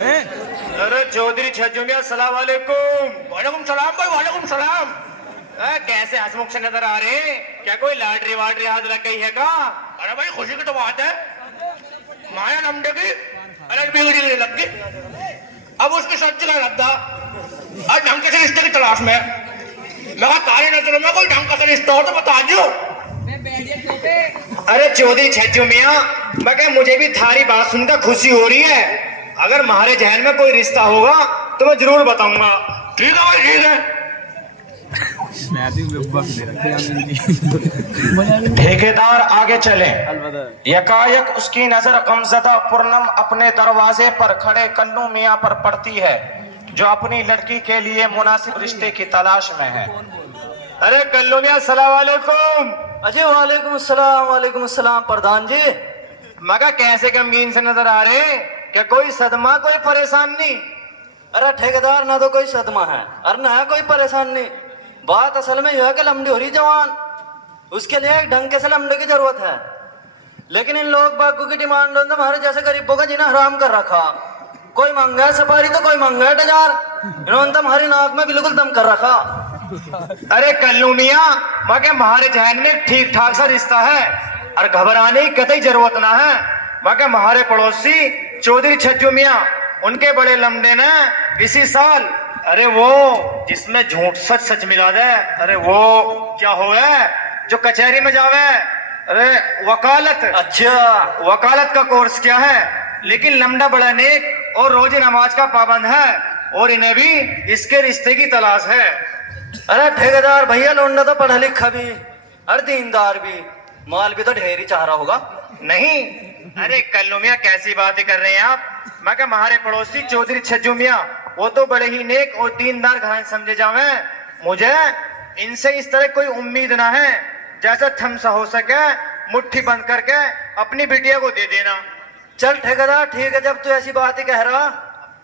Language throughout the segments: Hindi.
अरे चौधरी छज्जू मियां सलाम वालेकुम। वालेकुम सलाम भाई, वालेकुम सलाम। कैसे हंसमुख से नजर आ रहे हैं? क्या कोई लॉटरी वाटरी हाथ लग गई है का? अरे भाई खुशी की तो बात है, माया नमडे की अलग बिगड़ी लग गई। अब उसकी सच्ची का रद्दा और ढंग के रिश्ते की तलाश में। मैं तारी नजरों में कोई ढंग का रिश्ता हो तो बता दो। अरे चौधरी छज्जू मियां, मगर मुझे भी थारी बात सुनकर खुशी हो रही है। अगर हमारे जहन में कोई रिश्ता होगा तो मैं जरूर बताऊंगा। ठीक है भाई, ठीक है। ठेकेदार आगे चले। यकायक उसकी नजर गमज़दा पूर्णम अपने दरवाजे पर खड़े कल्लू मियां पर पड़ती है, जो अपनी लड़की के लिए मुनासिब रिश्ते की तलाश में है। अरे कल्लू मियां सलाम वालेकुम। अजय वालेकुम अस्सलाम प्रधान जी। मगर कैसे गमगीन से नजर आ रहे? क्या कोई सदमा, कोई परेशानी? अरे ठेकेदार, ना तो कोई सदमा है और ना है कोई परेशानी। बात असल में यह है कि लमड़ी हो रही जवान, उसके लिए एक ढंग से लमड़े की जरूरत है। लेकिन इन लोग बागों की डिमांड ने हमारे जैसे गरीबों का जीना हराम कर रखा। कोई मांगा है सफारी तो कोई मांगा है डजार। इन्होंने तो हमारी नाक में बिल्कुल दम कर रखा। अरे कल्लू मियां, मगर हमारे जहन में ठीक ठाक सा रिश्ता है और घबराने की कतई जरूरत ना है। मगर हमारे पड़ोसी चौधरी छज्जू मियां, उनके बड़े लमडे ने इसी साल, अरे वो जिसमें झूठ सच सच मिला दे, अरे वो क्या हो है जो कचहरी में जावे, अरे वकालत। अच्छा, वकालत का कोर्स क्या है, लेकिन लमडा बड़ा नेक और रोजे नमाज का पाबंद है और इन्हें भी इसके रिश्ते की तलाश है। अरे ठेकेदार भैया, लौंडा तो पढ़ा लिखा भी और दीनदार भी, माल भी तो ढेर ही चाह रहा होगा। नहीं, अरे कल्लू मियां कैसी बातें कर रहे हैं आप? मगर हमारे पड़ोसी चौधरी छज्जू मियां, वो तो बड़े ही नेक और दीनदार घराने समझे जावे। मुझे इनसे इस तरह कोई उम्मीद ना है। जैसा थमसा हो सके मुट्ठी बंद करके अपनी बिटिया को दे देना। चल ठेकेदार ठीक है, जब तू ऐसी बात ही कह रहा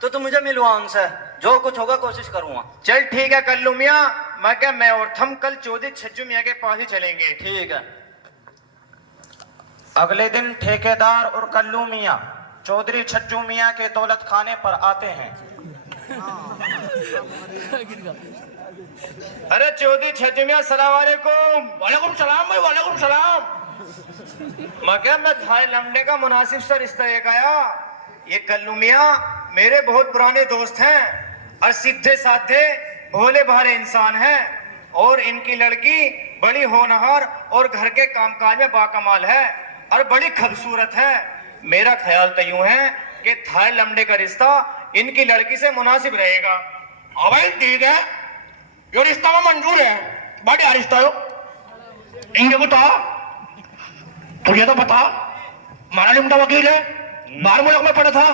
तो तू मुझे मिलवा उनसे, जो कुछ होगा कोशिश करूंगा। चल ठीक है कल्लू मियां, मगर मैं और थम कल चौधरी छज्जू मियां के पास ही चलेंगे। ठीक है। अगले दिन ठेकेदार और कल्लू मियां चौधरी छज्जू मियां के दौलत खाने पर आते हैं। अरे चौधरी छज्जू मियां सलाम वालेकुम। वालेकुम सलाम भाई, वालेकुम सलाम। मगर मैं थारे लमडे का मुनासिब सा रिश्ता लेकर आया। ये कल्लू मियां मेरे बहुत पुराने दोस्त हैं और सीधे साधे भोले भाले इंसान हैं और इनकी लड़की बड़ी होनहार और घर के कामकाज में बाकमाल है और बड़ी खूबसूरत है। मेरा ख्याल तो यूं है कि थारे लमडे का रिश्ता इनकी लड़की से मुनासिब रहेगा। हाँ भाई ठीक है, ये रिश्ता में मंजूर है। बढ़िया रिश्ता हो। इनके बता, तुझे तो बता, हमारा लिमटा वकील है, बाहर मुल्क में पड़ा था।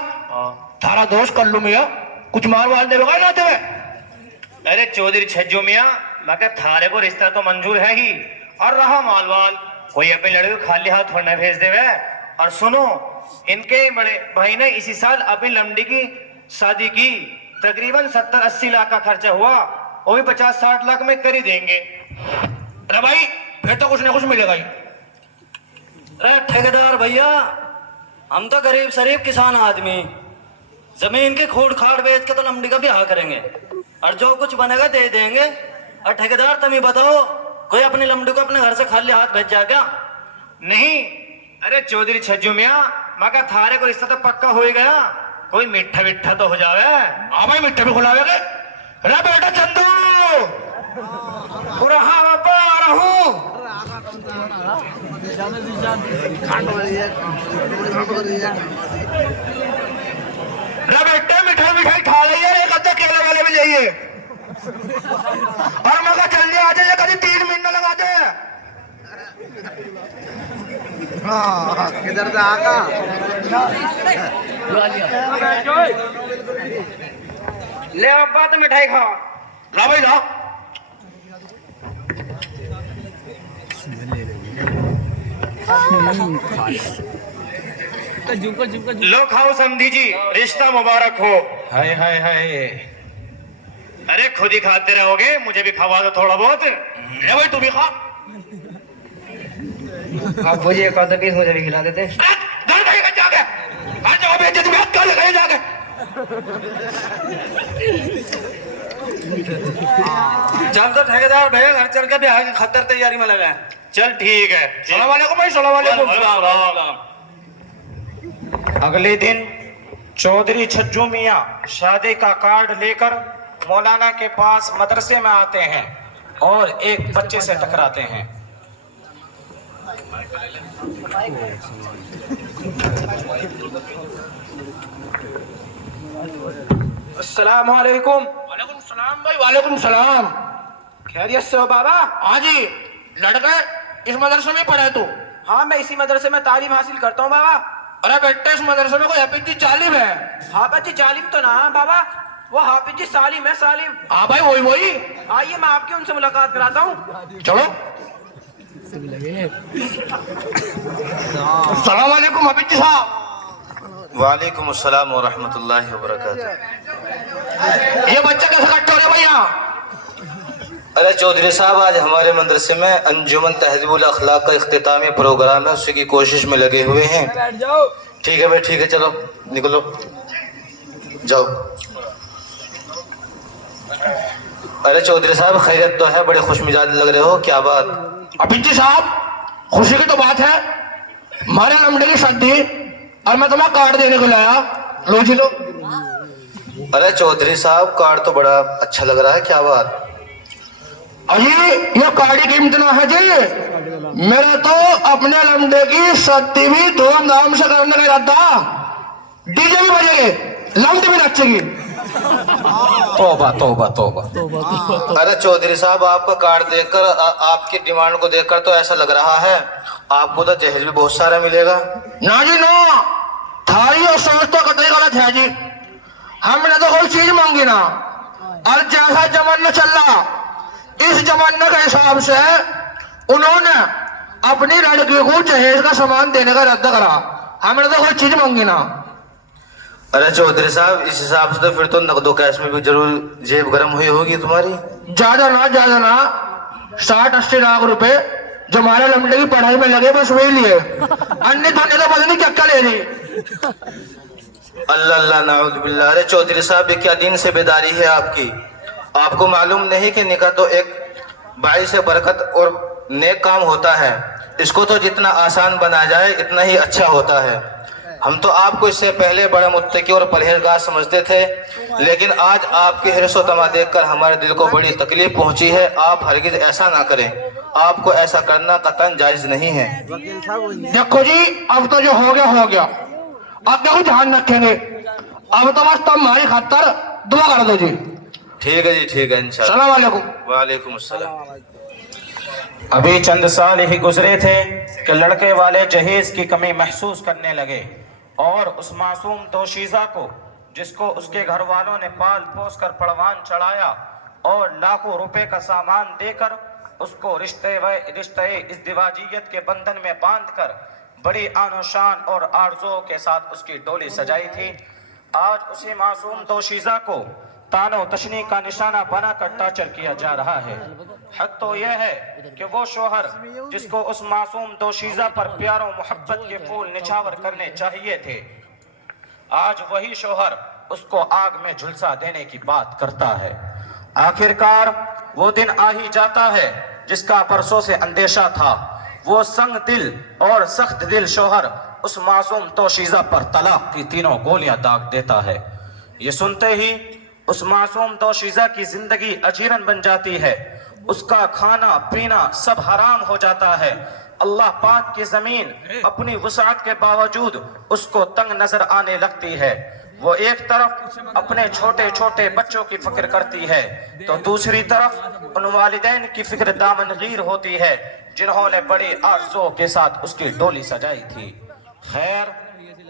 थारा दोस्त कल्लू मियां कुछ मार वार देगा ना देवे? अरे चौधरी छज्जू मियां, मगर थारे को रिश्ता तो मंजूर है ही, और रहा मालवाल, कोई अपने लड़के को खाली हाथ थोड़ा भेज देवे। और सुनो, इनके बड़े भाई ने इसी साल अपनी लमडी की शादी की, तकरीबन 70-80 लाख का खर्चा हुआ, वो भी 50-60 लाख में कर ही देंगे। अरे भाई फिर तो कुछ ना कुछ मिलेगा ही। अरे ठेकेदार भैया, हम तो गरीब शरीफ किसान आदमी, जमीन की खूड़ खाड़ बेच के तो लमडी का ब्याह करेंगे और जो कुछ बनेगा दे देंगे। और ठेकेदार तुम ही बताओ, कोई अपनी लमडी को अपने घर से खाली हाथ भेज जा क्या? नहीं, अरे चौधरी छज्जू मियां, मगर थारे को रिश्ता तो पक्का हो ही गया, कोई मिठा मिठा तो हो जावे। हाँ भाई मिठा भी खुलावेगे। अरे बेटा चंदू, बेटे मिठाई मिठाई खा लिया, एक अद्धा केले वाले भी जाइए और मगर जल्दी आ जाइए, कभी 3 महीना लगा दे। किधर से आका ले अब्बा तो मिठाई खा। ला भाई ला। लो खाओ समधी जी, रिश्ता मुबारक हो। हाय हाय हाय। अरे खुद ही खाते रहोगे, मुझे भी खवा दो थोड़ा बहुत। ले भाई तू भी खा। आप मुझे एक आधा पीस मुझे भी खिला देते। जाके हर जगह पे इज्जत बात कर ले जाके। चल तो ठेकेदार भैया घर चल के ब्याह की खतर तैयारी में लगा है। चल ठीक है। सलाम वालेकुम भाई, सलाम वालेकुम। अगले दिन चौधरी छज्जू मियाँ शादी का कार्ड लेकर मौलाना के पास मदरसे में आते हैं और एक बच्चे से टकराते हैं। अस्सलाम वालेकुम। वालेकुम सलाम भाई, वालेकुम सलाम। खैरियत से हो बाबा? हाँ जी, लड़का इस मदरसे में पढ़ा है तू? हाँ, मैं इसी मदरसे में तालीम हासिल करता हूँ बाबा। अरे बेटे, इस मदरसे में कोई हाफिज जी जालिम है? हाफिज जी जालिम तो ना बाबा, वो हाफिज जी सालिम है, सालिम। हाँ भाई, वही वही। आइए मैं आपकी उनसे मुलाकात कराता हूँ। चलो। सलाम वालेकुम हाफिज जी साहब। वालेकुम अस्सलाम व रहमतुल्लाहि व बरकातुहू। ये बच्चा कैसे कट्टे हो रहे भैया? अरे चौधरी साहब, आज हमारे मदरसे में अंजुमन तहज़ीबुल अखलाक का इख्तितामी प्रोग्राम है, उसी की कोशिश में लगे हुए हैं। ठीक है भाई, ठीक है, चलो निकलो जाओ। अरे चौधरी साहब, खैरियत तो है? बड़े खुश मिजाज लग रहे हो, क्या बात? हाफिज जी साहब, खुशी की तो बात है, हमारे लमडे की शादी और मैं तुम्हें कार्ड देने को लाया। लो जी लो। अरे चौधरी साहब, कार्ड तो बड़ा अच्छा लग रहा है, क्या बात? अजी, ये कार्ड की कीमत ना है जी, मेरे तो अपने लमडे की शादी भी धूमधाम से करने का इरादा। डीजे भी बजेंगे, लमडी भी नचेगी। तौबा तौबा तौबा। अरे चौधरी साहब, आपका कार्ड देखकर आपकी डिमांड को देखकर तो ऐसा लग रहा है आपको तो जहेज भी बहुत सारा मिलेगा। ना जी ना, थारी और सोच तो कतई गलत है जी। हमने तो कोई चीज मांगी ना, और जैसा जमाना चल रहा, इस जमाने के हिसाब से उन्होंने अपनी लड़की को जहेज का सामान देने का रद्द करा। हमने तो कोई चीज मांगी ना। अरे चौधरी साहब, इस हिसाब से तो फिर तो नकदो कैश में भी जरूर जेब गर्म हुई होगी तुम्हारी। ज्यादा ना 60-80 लाख रुपए जो हमारे लमडे की पढ़ाई में लगे, बस वही लिए। अन्य धोने तो पता नहीं क्या ले ली। अल्लाह अल्लाह नाउज़ बिल्लाह। अरे चौधरी साहब, ये क्या दिन से बेदारी है आपकी? आपको मालूम नहीं कि निकाह तो एक बाई से बरकत और नेक काम होता है, इसको तो जितना आसान बनाया जाए इतना ही अच्छा होता है। हम तो आपको इससे पहले बड़े मुत्तकी और परहेजगार समझते थे, लेकिन आज आपके हिर्सो तमा देखकर हमारे दिल को बड़ी तकलीफ पहुंची है। आप हरगिज ऐसा ना करें, आपको ऐसा करना कतई जायज नहीं है। देखो जी, अब तो जो हो गया, अब देखो ध्यान रखेंगे। अब तो बस तुम हमारी खातर दुआ कर दो जी। ठीक है जी, ठीक है, इंशाल्लाह। सलाम वालेकुम। वालेकुम अस्सलाम। अभी चंद साल ही गुजरे थे कि लड़के वाले जहेज की कमी महसूस करने लगे और उस मासूम दोशीज़ा को, जिसको उसके घर वालों ने पाल पोस कर परवान चढ़ाया और लाखों रुपए का सामान देकर उसको रिश्ते इज़्दिवाजियत के बंधन में बांधकर बड़ी आनो शान और आरज़ुओं के साथ उसकी डोली सजाई थी, आज उसी मासूम दोशीज़ा को तानो तशनी का निशाना बनाकर टॉर्चर किया जा रहा है। हद तो यह है कि वो शोहर जिसको उस मासूम दोशीज़ा पर प्यार और मोहब्बत के फूल निछावर करने चाहिए थे, आज वही शोहर उसको आग में झुलसा देने की बात करता है। आखिरकार वो दिन आ ही जाता है जिसका परसों से अंदेशा था। वो संग दिल और सख्त दिल शोहर उस मासूम दोशीज़ा पर तलाक की तीनों गोलियां दाग देता है। ये सुनते ही उस मासूम दोशीज़ा की जिंदगी अजीरन बन जाती है, उसका खाना पीना सब हराम हो जाता है। अल्लाह पाक की जमीन अपनी वसाअत के बावजूद उसको तंग नजर आने लगती है। वो एक तरफ अपने छोटे छोटे बच्चों की फिक्र करती है तो दूसरी तरफ उन वालिदैन की फिक्र दामनगीर होती है जिन्होंने बड़ी आरज़ुओं के साथ उसकी डोली सजाई थी। खैर,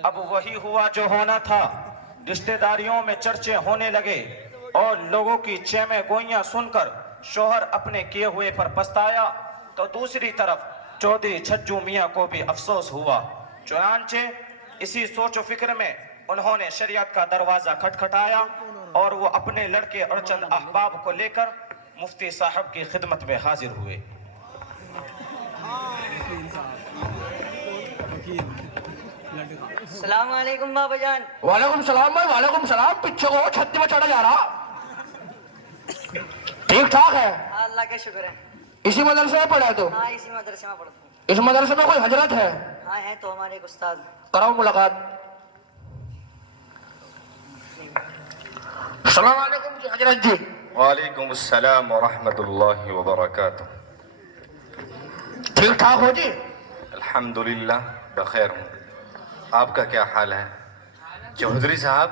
अब वही हुआ जो होना था। रिश्तेदारियों में चर्चे होने लगे और लोगों की चेमे गोइयां सुनकर शोहर अपने किए हुए पर पछताया तो दूसरी तरफ चौधरी छज्जू मियाँ को भी अफसोस हुआ। चुनांचे इसी सोचो फिक्र में उन्होंने शरीयत का दरवाजा खटखटाया और वो अपने लड़के और चंद अहबाब को लेकर मुफ्ती साहब की खिदमत में हाजिर हुए। सलाम वालेकुम बाबा जान। वालेकुम सलाम भाई, वालेकुम सलाम। पीछे को छत्ती में चढ़ा जा रहा। ठीक ठाक है? अल्लाह का शुक्र है। इसी मदरसे में पढ़ा है तो? हाँ इसी मदरसे में पढ़ता हूँ। इस मदरसे में कोई हजरत है? हाँ है तो हमारे एक उस्ताद। कराओ मुलाकात। सलाम वालेकुम जी हजरत जी। वालेकुम अस्सलाम व रहमतुल्लाहि व बरकातुहू। ठीक ठाक हो जी? अल्हम्दुलिल्लाह बखैर हूँ। आपका क्या हाल है चौधरी साहब?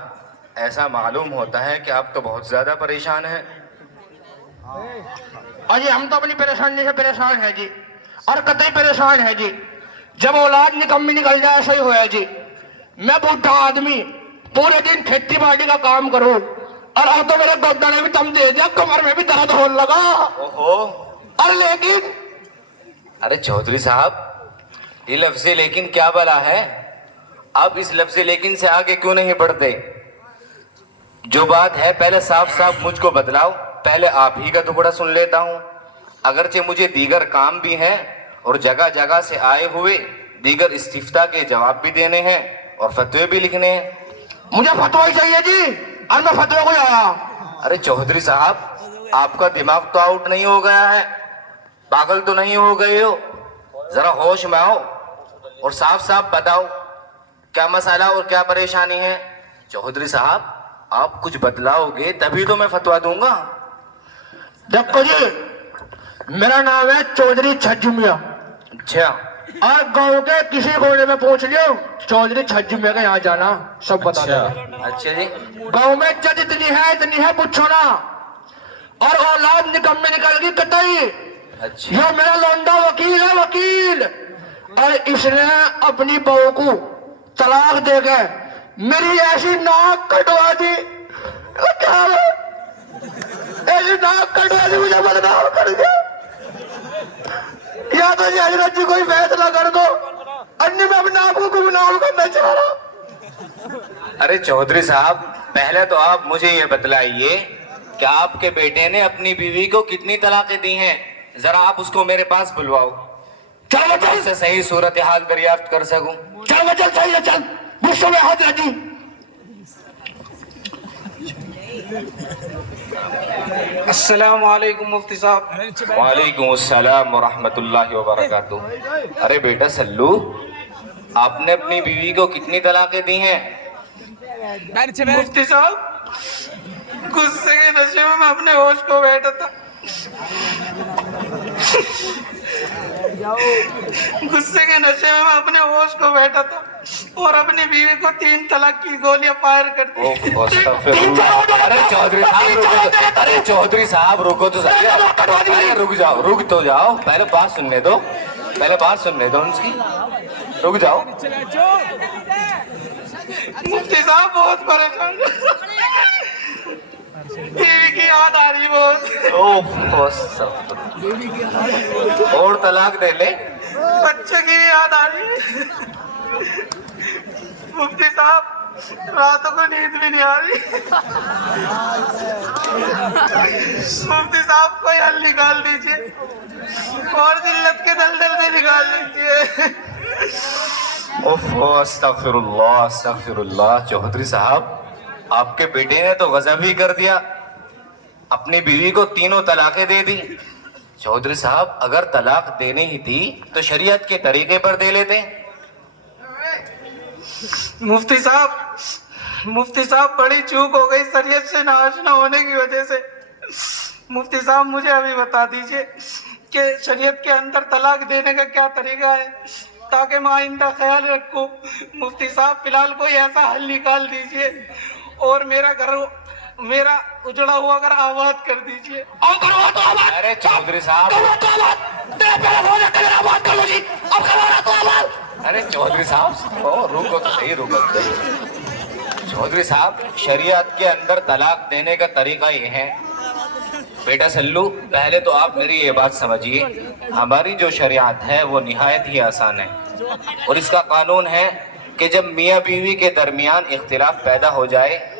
ऐसा मालूम होता है कि आप तो बहुत ज़्यादा परेशान हैं। अजी हम तो अपनी परेशानी से परेशान है जी, और कतई परेशान है जी। जब औलाद निकम्मी निकल जाए सही होया जी। मैं बूढ़ा आदमी पूरे दिन खेती बाड़ी का काम करूं, और अब तो मेरे गोड्डा ने भी दम दे दिया, कमर में भी दर्द होने लगा। ओहो। और लेकिन अरे चौधरी साहब, ये लफ्ज़ लेकिन क्या बला है? आप इस लफ्ज़ लेकिन से आगे क्यों नहीं बढ़ते? जो बात है पहले साफ साफ मुझको बतलाओ। पहले आप ही का टुकड़ा सुन लेता हूँ। अगरचे मुझे दीगर काम भी हैं और जगह जगह से आए हुए दीगर इस्तिफ्ता के जवाब भी देने हैं और फतवे भी लिखने हैं। मुझे फतवा ही चाहिए जी, और मैं फतवे को आया। अरे चौधरी साहब, आपका दिमाग तो आउट नहीं हो गया है? पागल तो नहीं हो गए हो? जरा होश में आओ और साफ साफ बताओ क्या मसाला और क्या परेशानी है। चौधरी साहब, आप कुछ बतलाओगे तभी तो मैं फतवा दूंगा। देखो जी, मेरा नाम है चौधरी छज्जू मियां। अच्छा। और गांव के किसी कोने में पूछ लियो चौधरी छज्जू मियां का यहाँ जाना सब बता देगा। अच्छा जी। गांव में इज्जत इतनी है पूछो ना। और औलाद निकम्मे निकल गई कतई। अच्छा। यो मेरा लौंडा वकील है, वकील। और इसने अपनी बहू को तलाक दे के मेरी ऐसी नाक कटवा दी। क्या है? ऐसी नाक कटवा दी, मुझे बदनाम कर दिया। या तो ये हजरत जी कोई फैसला कर दो, अन्य मैं अपने आप को गुमनाम करना चाह रहा। अरे चौधरी साहब, पहले तो आप मुझे ये बतलाइए कि आपके बेटे ने अपनी बीवी को कितनी तलाकें दी हैं? जरा आप उसको मेरे पास बुलवाओ, चल मैं उससे सही सूरत हाल दरियाफ्त कर सकूं। चल चल सही है, चल गुस्से में हाजिर जी। अस्सलाम वालेकुम मुफ्ती साहब। वालेकुम अस्सलाम व रहमतुल्लाहि व बरकातुहू। अरे बेटा सल्लू, आपने अपनी बीवी को कितनी तलाकें दी हैं? मुफ्ती साहब, गुस्से के नशे में मैं अपने होश को बैठा था। गुस्से के नशे में मैं अपने होश को बैठा था और अपनी बीवी को 3 तलाक की गोलियां फायर कर दी। अरे चौधरी साहब रुको। अरे चौधरी साहब रुको तो सही। अरे रुक तो जाओ, पहले बात सुनने दो, पहले बात सुनने दो उसकी। रुक जाओ। मुफ्ती साहब बहुत परेशान, बीवी की याद आ रही बहुत। और तलाक दे ले। बच्चे की याद आ रही है। मुफ्ती साहब, रातों को नींद भी नहीं आ रही। मुफ्ती साहब, कोई हल निकाल दीजिए और जिल्लत के दलदल में निकाल दीजिए। अस्तगफिरुल्लाह अस्तगफिरुल्लाह। चौधरी साहब, आपके बेटे ने तो गजब ही कर दिया, अपनी बीवी को 3 तलाकें दे दी। चौधरी साहब, अगर तलाक देनी ही थी तो शरीयत के तरीके पर दे लेते। मुफ्ती साहब बड़ी चूक हो गई शरीयत से नाआशना होने की वजह से। मुफ्ती साहब, मुझे अभी बता दीजिए कि शरीयत के अंदर तलाक देने का क्या तरीका है ताकि मैं आइंदा ख्याल रखूं। मुफ्ती साहब, फिलहाल कोई ऐसा हल निकाल दीजिए और मेरा उजड़ा हुआ घर आबाद कर दीजिए। अरे चौधरी साहब, अरे चौधरी साहब रुको तो सही, रुको तो सही। चौधरी साहब, शरीयत के अंदर तलाक देने का तरीका ये है। बेटा सल्लू, पहले तो आप मेरी ये बात समझिए, हमारी जो शरीयत है वो निहायत ही आसान है और इसका कानून है कि जब मियाँ बीवी के दरमियान इख्तिलाफ पैदा हो जाए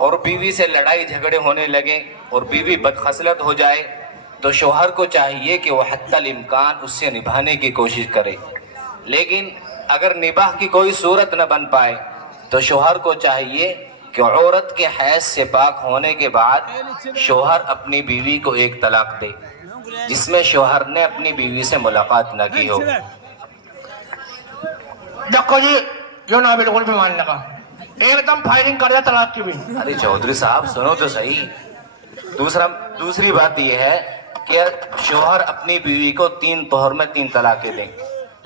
और बीवी से लड़ाई झगड़े होने लगे और बीवी बदखसलत हो जाए तो शौहर को चाहिए कि वह हत्तल इम्कान उससे निभाने की कोशिश करे। लेकिन अगर निबाह की कोई सूरत न बन पाए तो शोहर को चाहिए कि औरत के हैज से पाक होने के बाद शोहर अपनी बीवी को एक तलाक दे जिसमें शोहर ने अपनी बीवी से मुलाकात न की हो। देखो जी, यो ना बिल्कुल भी मान लगा, एकदम फायरिंग कर दिया तलाक की भी। अरे चौधरी साहब सुनो तो सही। दूसरी बात यह है कि शोहर अपनी बीवी को 3 तोहर में 3 तलाकें दें,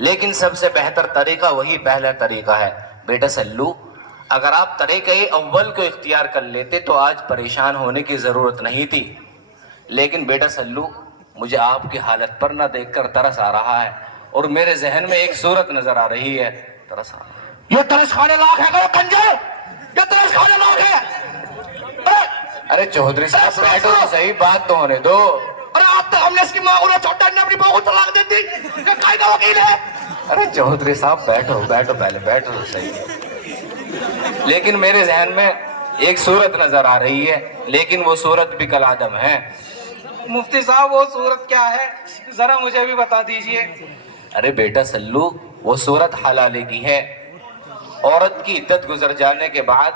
लेकिन सबसे बेहतर तरीका वही पहला तरीका है। बेटा सल्लू, अगर आप तरीके अव्वल को इख्तियार कर लेते तो आज परेशान होने की ज़रूरत नहीं थी। लेकिन बेटा सल्लू, मुझे आपकी हालत पर ना देखकर तरस आ रहा है और मेरे जहन में एक सूरत नजर आ रही है। तरस आ रहा है। ये तरस खाने लायक है क्या कंजर? ये तरस खाने लायक है? अरे चौधरी साहब बैठो तो सही, बात तो होने दो। अरे आप तो हमने इसकी माँ को छोटा ने अपनी बहू को तलाक दे दी, ये काय का वकील है? अरे चौधरी साहब बैठो बैठो, पहले बैठो तो सही। लेकिन मेरे जहन में एक सूरत नजर आ रही है, लेकिन वो सूरत भी कल आदम है। मुफ्ती साहब वो सूरत क्या है, जरा मुझे भी बता दीजिए। अरे बेटा सल्लू, वो सूरत हलाले की है। औरत की इद्दत गुजर जाने के बाद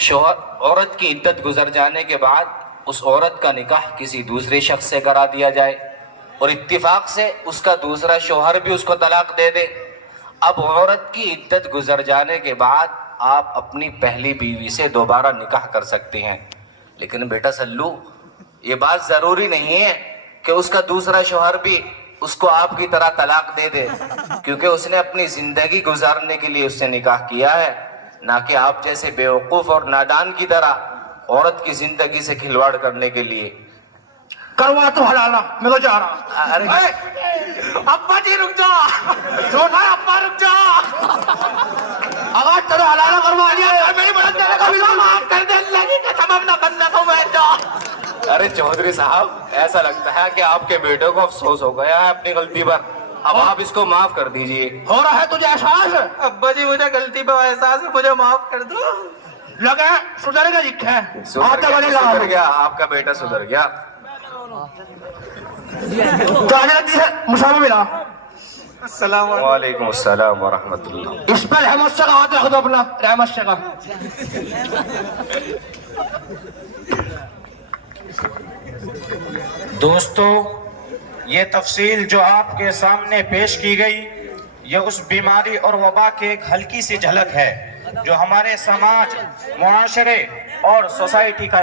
औरत की इद्दत गुजर जाने के बाद उस औरत का निकाह किसी दूसरे शख्स से करा दिया जाए और इत्तिफाक से उसका दूसरा शौहर भी उसको तलाक दे दे। अब औरत की इद्दत गुजर जाने के बाद आप अपनी पहली बीवी से दोबारा निकाह कर सकते हैं। लेकिन बेटा सल्लू, ये बात ज़रूरी नहीं है कि उसका दूसरा शौहर भी उसको आपकी तरह तलाक दे दे, क्योंकि उसने अपनी ज़िंदगी गुजारने के लिए उससे निकाह किया है, ना कि आप जैसे बेवकूफ़ और नादान की तरह औरत की ज़िंदगी से खिलवाड़ करने के लिए। करवा तो हलाला, मैं तो जा रहा। अरे अब्बा जी रुक जा, सोना अब्बा रुक जा। अगर तेरे हलाला करवा लिया यार, मेरी मदद करने का भी माफ कर दे, अल्लाह की कसम अपना बंदा को बैठ जा। अरे चौधरी साहब, ऐसा लगता है कि आपके बेटे को अफसोस हो गया है अपनी गलती पर। अब आप इसको माफ कर दीजिए। हो रहा है तुझे एहसास? अब्बा जी मुझे गलती पर एहसास है, मुझे माफ कर दो। लगा सुधरेगा दिखा है। सुधर गया, आपका बेटा सुधर गया। तो आज लगती है मुसाफा मिला। अस्सलाम वालेकुम। वालेकुम अस्सलाम व रहमतुल्लाह। इस पर रहमत से हाथ रख दो अपना, रहमत से का। दोस्तों, ये तफसील जो आपके सामने पेश की गई, ये उस बीमारी और वबा की एक हल्की सी झलक है जो हमारे समाज, मुआशरे और सोसाइटी का